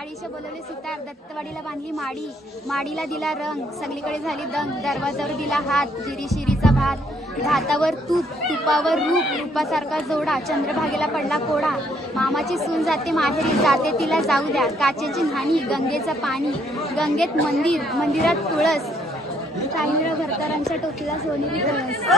आळीच्या बोलवले सुतार, दत्तवाडीला बांधली माडी, माडीला दिला रंग, सगळीकडे झाली दंग, दरवाजावर दिला हात, जिरी शिरीचा भात, भातावर तूप, तुपावर रूप, रूपासारखा जोडा, चंद्रभागेला पडला कोडा, मामाची सून जाते माहेरी, जाते तिला जाऊ द्या, काचेची न्हाणी, गंगेचं पाणी, गंगेत मंदिर, मंदिरात तुळस, साईंद्र भरकरांच्या टोपीला सोनेरी कळस.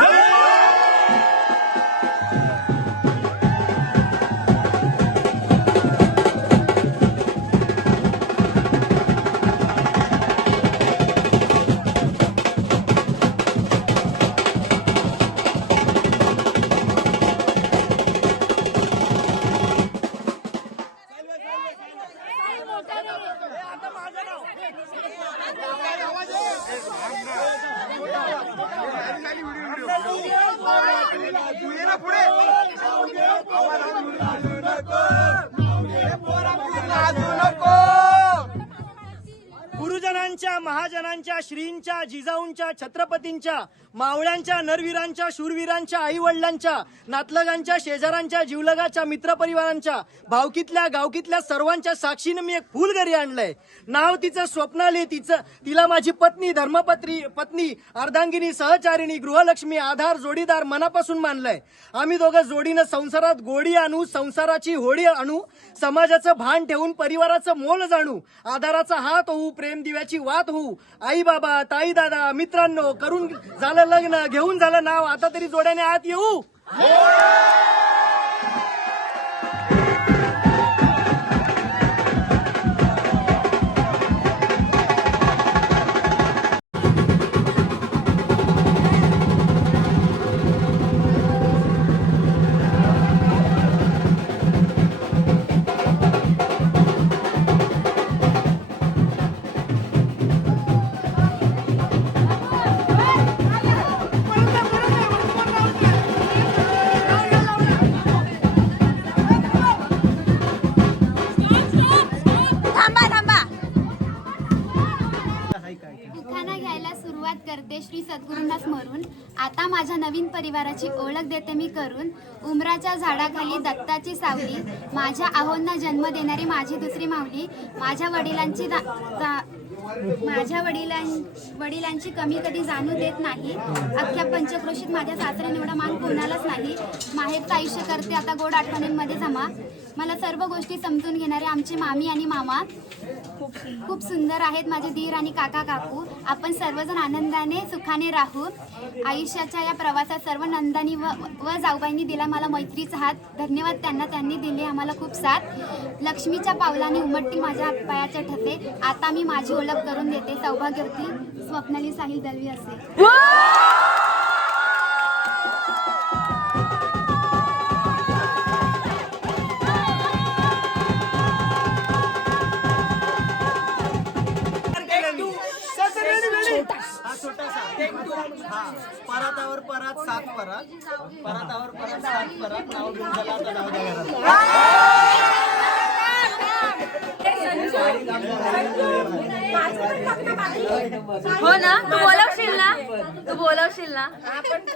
गुरुजनांच्या, महाजनांच्या, श्रींच्या, जिजाऊंच्या, छत्रपतींच्या, मावळ्यांच्या, नरवीरांच्या, शूरवीरांच्या, आईवडिलांच्या, नातलगांच्या, शेजारांच्या, जीवलगाच्या, मित्रपरिवारांच्या, भावकीतल्या, गावकीतल्या सर्वांच्या साक्षीनं मी एक फूल घरी आणलंय. नाव तिचं स्वप्नाली, तिला माझी पत्नी, पत्नी, अर्धांगिनी, सहचारिणी, गृहलक्ष्मी, आधार, जोडीदार मनापासून मानलंय. आम्ही दोघं जोडीनं संसारात गोडी आणू, संसाराची होडी आणू, समाजाचं भान ठेवून परिवाराचं मोल जाणू, आधाराचा हात होऊ, प्रेम दिव्याची वात होऊ. आई बाबा, ताई दादा, मित्रांनो, करून झालं लग्न, घेऊन झालं नाव, आता तरी जोड्याने आत येऊ. करते श्री सद्गुरूंना स्मरून. आता माझ्या नवीन परिवाराची ओळख देते मी करून. उमराच्या झाडाखाली दत्ताची सावली, माझ्या आहोंना जन्म देणारी माझी दुसरी माऊली. माझ्या वडिलांची कमी कधी जाणू देत नाही. अख्ख्या पंचक्रोशीत माझ्या सासऱ्याने एवढा मान कोणालाच नाही. माहेरचं आयुष्य करते आता गोड आठवणींमध्ये जमा. मला सर्व गोष्टी समजून घेणारे आमचे मामी आणि मामा खूप सुंदर आहेत माझे दीर आणि काका काकू. आपण सर्वजण आनंदाने सुखाने राहू. आयुष्याच्या या प्रवासात सर्व नंदानी व जाऊबाईंनी दिला मला मैत्रीचा हात. धन्यवाद त्यांना, त्यांनी दिले आम्हाला खूप साथ. लक्ष्मीच्या पावलाने उमटतील माझ्या पायाच्या ठसे. आता मी माझी ओळख ओळख करून देते. सौभाग्यवती स्वप्नाली साहिल दलवी असे. परातावर परात सात परात, परातावर परात सात परात, नाव घेऊन चला आता जाऊ द्या घरात. हो ना, तू बोलवशील ना, तू बोलवशील ना.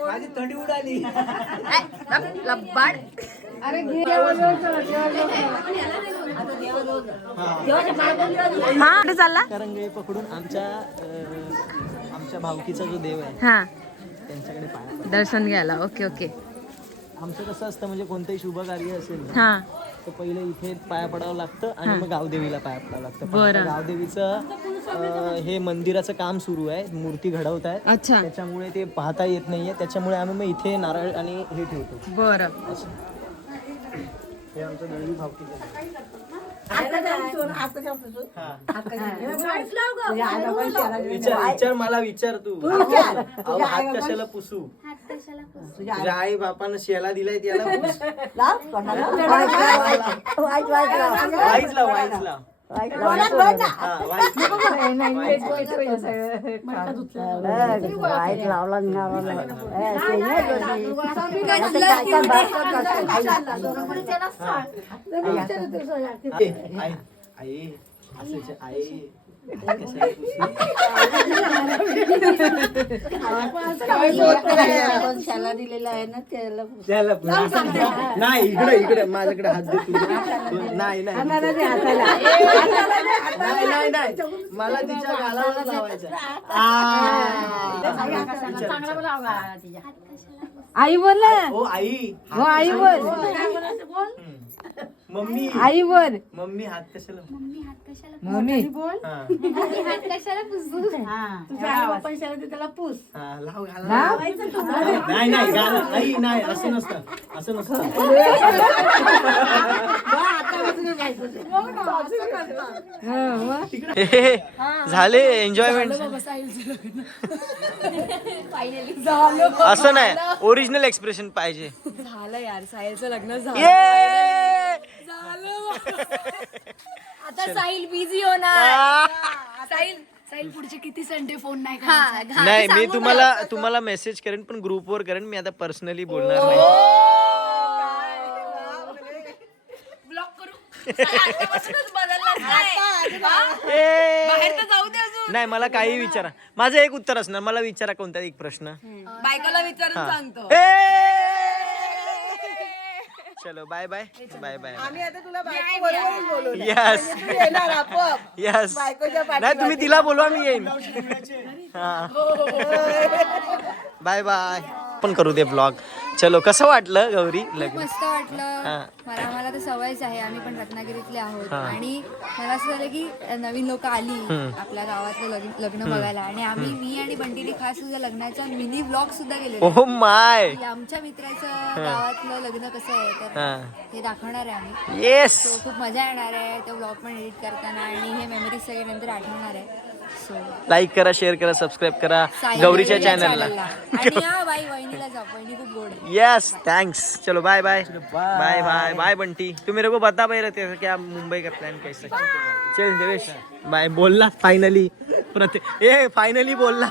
माझी थंडी उडाली. लब्बाड. हा कुठे चालला. करंगळी पकडून आमच्या भावकीचा जो देव आहे हा त्यांच्याकडे पाया. दर्शन घ्यायला. Okay okay. आमचं कसं असतं म्हणजे कोणतंही शुभ कार्य असेल ना, हा तर पहिले इथे पाया पडावं लागतं आणि मग गावदेवीला पाया पडावं लागतं. पण बरं. आता गावदेवीचं हे मंदिराचं काम सुरू आहे, मूर्ती घडवत आहेत. अच्छा त्याच्यामुळे ते पाहता येत नाहीये, त्याच्यामुळे आम्ही मग इथे नारळ आणि हे ठेवतो. बरं. हे आमचं दळवी भावकीचं आहे. विचार मला विचार तू. अहो, हात कशाला पुसू. हात कशाला पुसू? तुझ्या आई बापानं शेला दिलाय त्याला पुस. वाईच लाव, वाईच लाव. हा, वाईच. आई आई असायचे आई दिलेला आहे ना त्याला त्याला नाही इकडे इकडे माझ्याकडे हात दे तू. नाही नाही नाही नाही मला तिच्या गालावर लावायचं. आई बोल ना. ओ आई हो आई बोल. मम्मी आई बोल. मम्मी हात कशाला. मम्मी हात कशाला मम्मी हा मम्मी हात कशाला पुसू? तुझ्या आई बापांच्या त्याला पूस. हा लाव घाला. नाही नाही गाला आई नाही असं नसतं, असं नसतं. झाले एन्जॉयमेंट. असं नाही, ओरिजिनल एक्सप्रेशन पाहिजे. झालं यार, साहिलचं लग्न झालं. आता साहिल बिझी होणार. साहिल पुढचे किती संडे फोन नाही करायचा. नाही मी तुम्हाला मेसेज करेन, पण ग्रुपवर करेन. मी आता पर्सनली बोलणार नाही. ब्लॉक करू. आतापासूनच बदललाच नाही. बाहेर तर जाऊ दे अजून. नाही मला काही विचारा. माझं एक उत्तर असणार. मला विचारा कोणता एक प्रश्न. बायकोला विचारून सांगतो. चलो बाय बाय बाय बाय. आम्ही आता तुला बायको बरोबरच बोलवलं. यस तू येणार आपोआप. यस. बायकोच्या नाही तुम्ही तिला बोलवा, मी येईन. Bye bye. पण करू दे ब्लॉग. चलो कसं वाटलं गौरी लग्न. मस्त वाटलं. मला तर सवयच आहे. आम्ही पण रत्नागिरीतले आहोत आणि मला असं झालं की नवीन लोक आली आपल्या गावातलं लग्न बघायला आणि मी आणि बंटीने खास तुझ्या लग्नाचा मिनी ब्लॉग सुद्धा केलेला ओ माय. की आमच्या मित्राचं गावातलं लग्न कसं आहे तर ते दाखवणार आहे आम्ही. येस. सो खूप मजा येणार आहे तो ब्लॉग पण एडिट करताना आणि हे मेमरीज सगळे नंतर आठवणार आहे. सो लाईक करा, शेअर करा, सबस्क्राइब करा गौरीच्या चॅनलला. आणि हा बाई वहिनीला जा, वहिनी खूप गोड आहे. Yes thanks. चलो bye bye bye bye bye Bunty. तू मेरे को बता भाई रहते क्या मुंबई का प्लान कैसे. चल देवेश बाय. बोलला फाइनली. फाइनली बोलला.